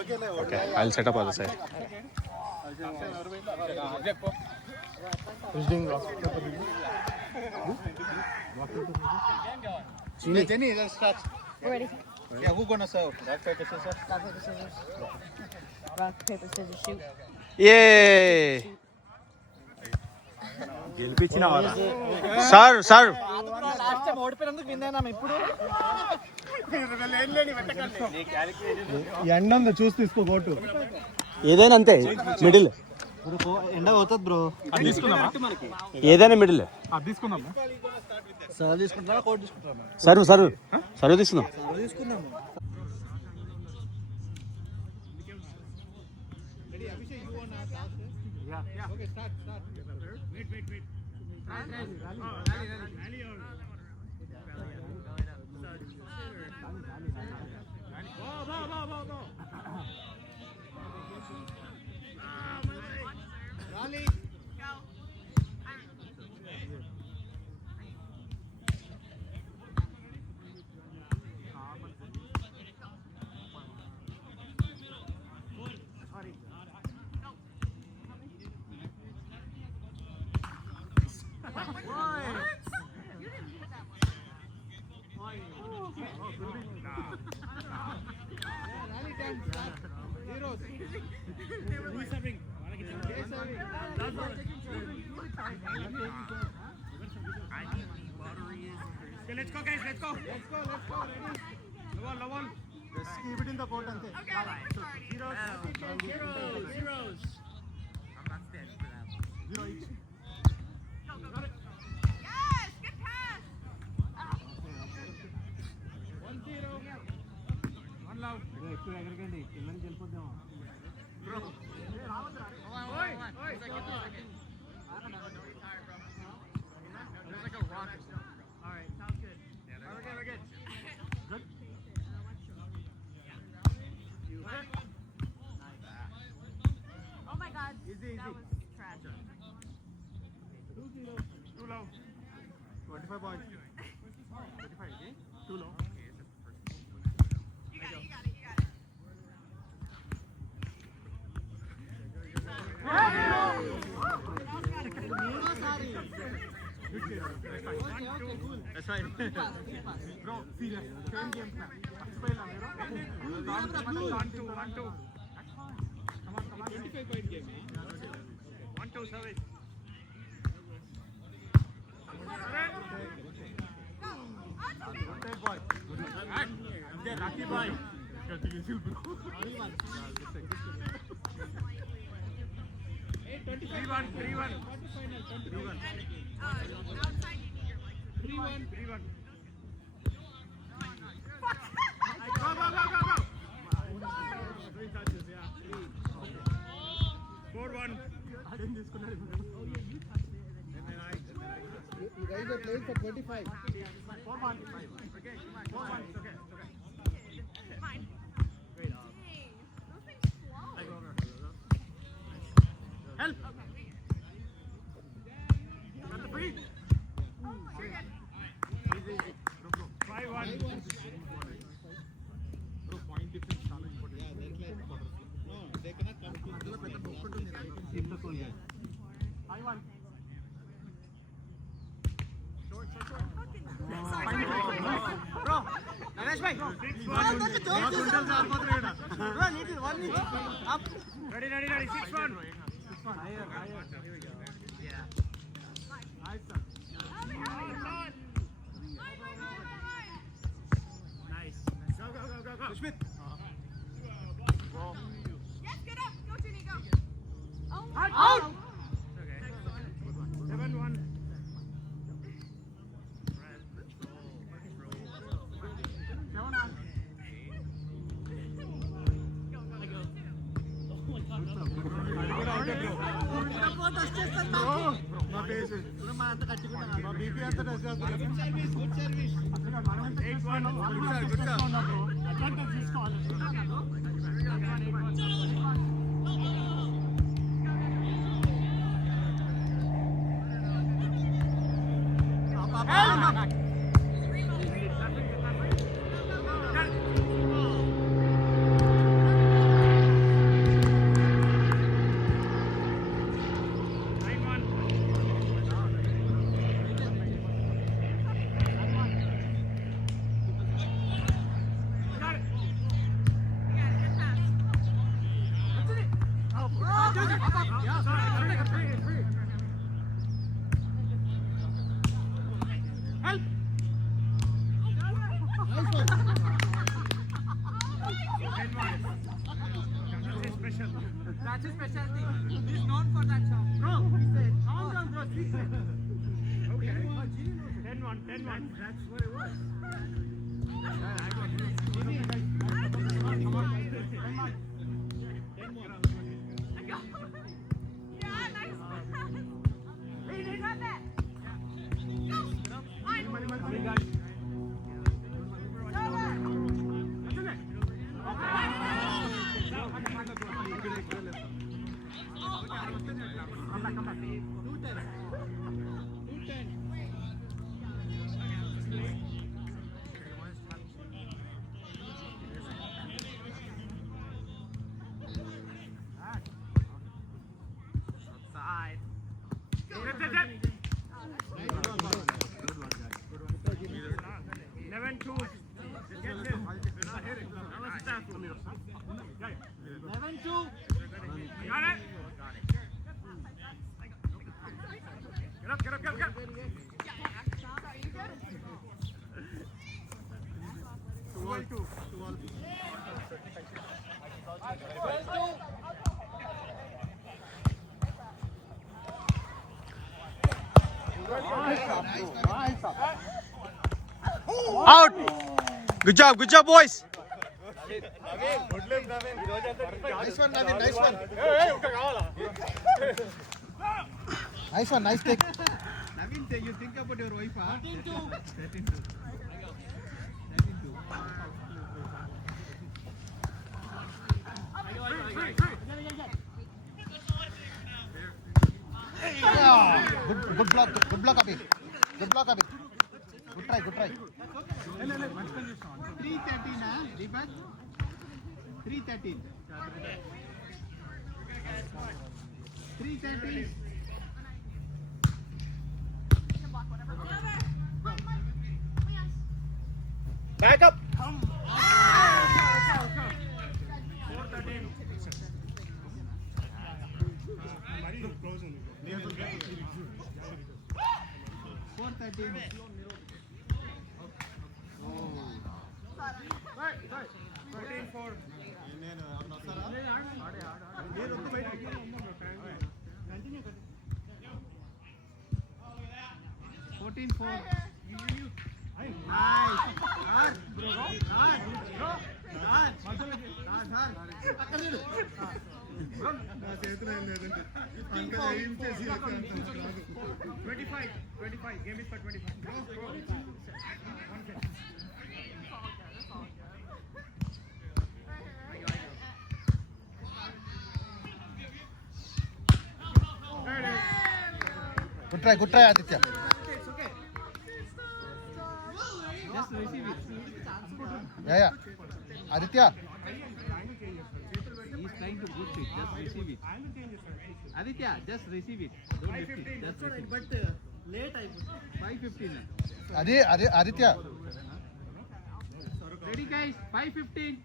Okay, I'll set up other side. Jenny, let's start. We're ready. Yeah, who's gonna serve? Rock, paper, scissors? Rock, paper, scissors. Rock, paper, scissors, shoot. Yay! Serve, serve. Last time ఓడిపోయినందుకు win అయినాం ఇప్పుడు ఎండ ఉంది చూసి తీసుకో coat ఏదైనా అంతే middle ఎండ పోతుంది బ్రో ఏదైనా మిడిల్ అది తీసుకుందాం సర్వ్ తీసుకుంటారా కోట్ తీసుకుంటారా సర్వ్ సర్వ్ సర్వ్ తీసుకుందాం. తీసుకుందాం let's go guys, let's go. Lawal. Just keep it in the court ante. Zeros. I'm not standing for that. Zero each. Go. Yes, good pass. 1-0. 1 love. ఎక్కువ ఎగరకండి పిల్లల్ని వెళ్ళిపోద్దామా bro ఓయ్ all right, sounds good. We're good. Good? Oh my God. Easy. That was trash. 2-0. Too low. 25 points. 25, eh? Too low. You got it. That's fine. Bro, serious. Same game plan. One, two. That's fine. Come on. 25-point game. 1-2 service. Good boy. Okay, Rocky boy. 3-1. Outside you need your like 3-1. Go. 4-1. I didn't disconnect. You guys are playing for 25. 4-1. Okay. 4-1. Okay. Fine. Great. Dang. Those things slow. Help. Got the free. Oh, you're good. Easy. 5-1. Bro, point difference చాలా important. No, they cannot come to the Keep the goal here. 5-1. Short. Bro, Naresh bhai. 6-1. Ready. 6-1. Higher. Yeah. Nice, sir. Nice. Go. Smith. Yes, get up. Go, Ginny, go. Oh, Out. Okay. 7-1. That's his specialty. He's known for that shot. Bro, he said, calm down, bro. Okay. 10-1, 10-1. That's what it was. Come on. Yeah, nice pass. Hey, they got that. Go. Line. Side. 11-2. 11-2. Got it. Get up. Are you good? 12-2. Out. Good job, boys. Nice one, Navin. Nice one. Nice one. Nice take. Navin, you think about your wife, huh? 13-2. Good block, Abhi. Good block, Abhi. Good try. 313, huh? Deepak? 313. 313. Back up. Game is for 25. Good try, Aditya. Just receive it. Yeah. Aditya. He's trying to push it. Just receive it. Aditya, just receive it. Don't lift it. Just receive it. But late I put. 5:15. Aditya. Ready, guys? 5:15.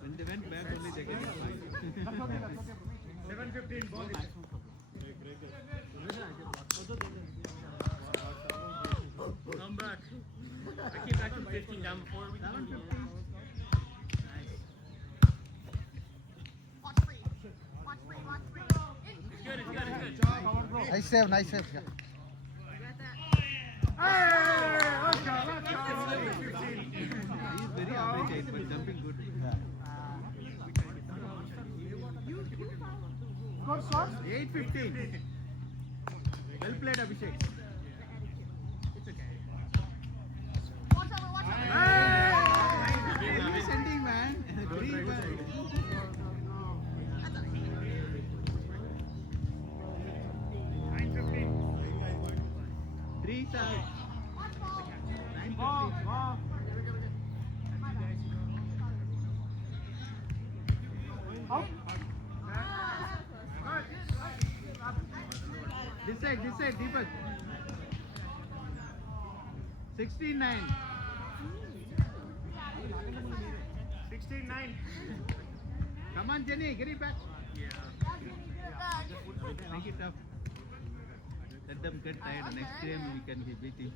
When they went back, only they get 7:15 ball. Come back. I came back from 15 down before we Nice save. He's very average height, but jumping good. 8:15. Well played. played, Abhishek. It's okay. Hey! Sending, man. 3 side. 9:15. This side, Deepak. 16-9. 16-9. Come on, Jenny, get it back. Make it tough. Let them get tired. Next game we can be beating.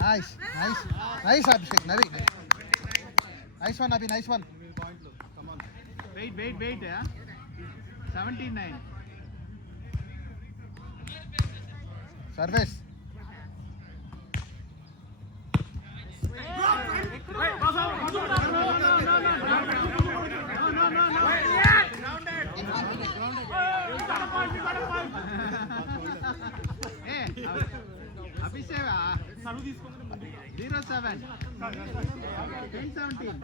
Nice, Abhishek. Naveen. Nice one, Abhi. Nice one. Wait, yeah. 17-9. Service. Hey, Abhishek, 0-7. 10-17.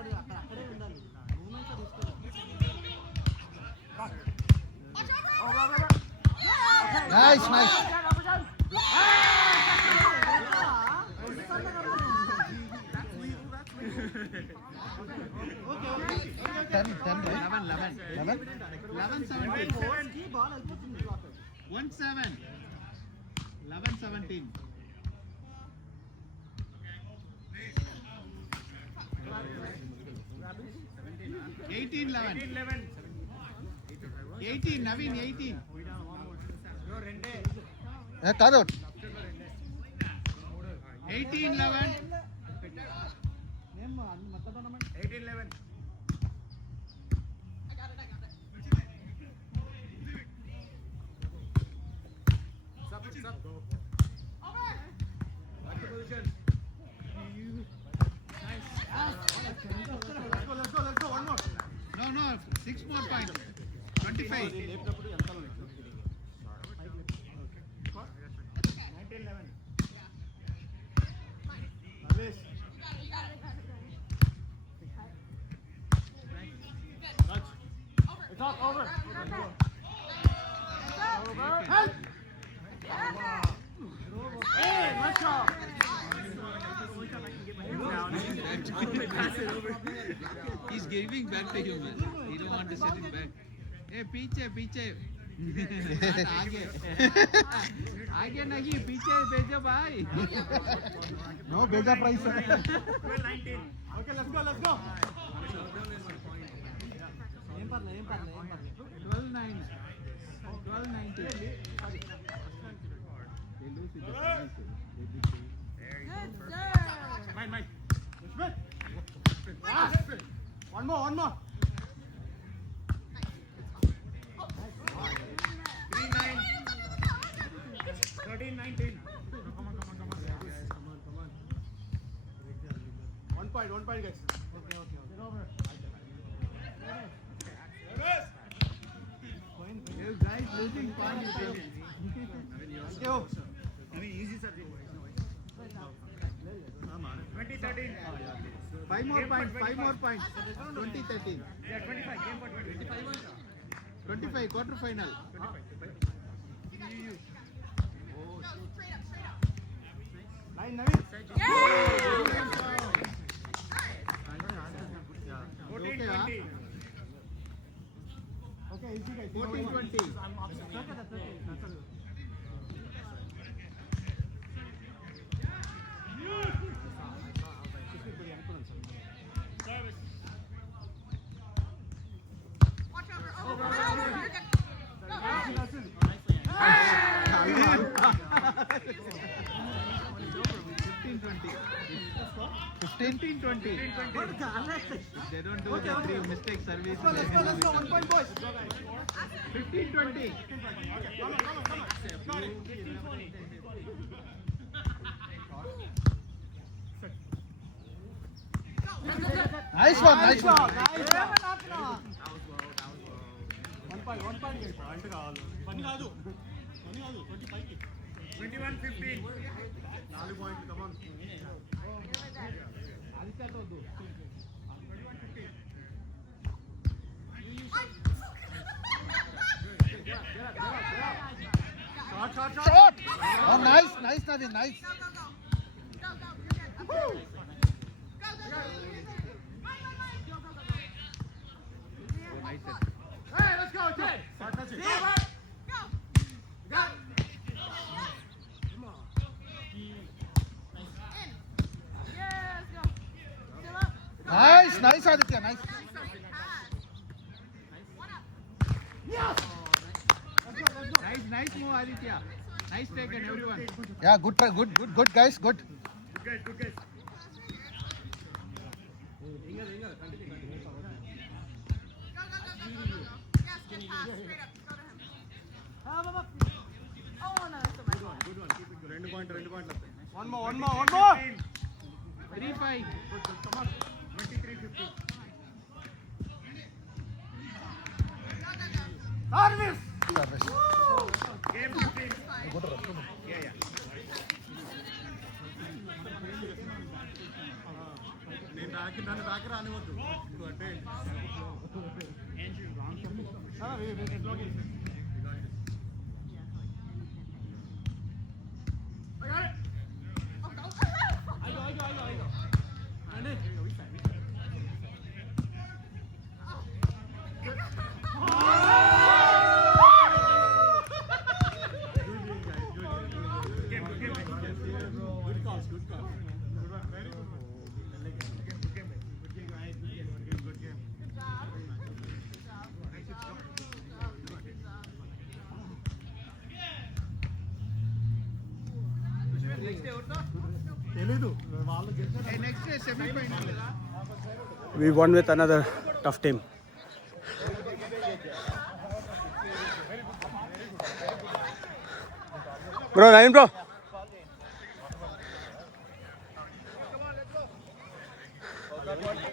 Nice. Ten, right? 11. 11-17. 1-7. 11-17. 18-11. 18, Naveen, 18. Kadot. 18-11. 18-11. No, 6 more points. 25. 19-11. It's all over. Hey, let's go. He's giving back to him, man. He don't want to send it back. Hey, पीछे. आगे नहीं, पीछे भेजो भाई. No, bigger price. 12-19. Okay, let's go. 12-9. 12-19. They lose with the service. Mine. Schmidt. One more. 3-9. 13-19. Come on. 1 point, guys. Okay. Get over. You guys losing points. Thank you. Easy subject. 20-13. 5 more points. 20-13. Yeah, 25. Game for 25. 25, quarter final. 9, Naveen. Okay, 14-20. Okay, easy guys. 14-20. Fifteen, 20. They don't do the 3 mistake service. Let's go. 1 point, boys. 15-20. Nice one. Shot! Oh, nice, Naveen, nice. Nice set. Hey, let's go, Ted. Start touching. Nice, Aditya, nice. Nice move, Aditya. Nice taken, everyone. Yeah, good try, good guys, good. Good guys. One more. 3-5. Come on. 23-15. Service. Service. Game 15. Yeah. నన్ను back రానివద్దు అంటే Next semi-final. We won with another tough team. Bro, Naveen bro.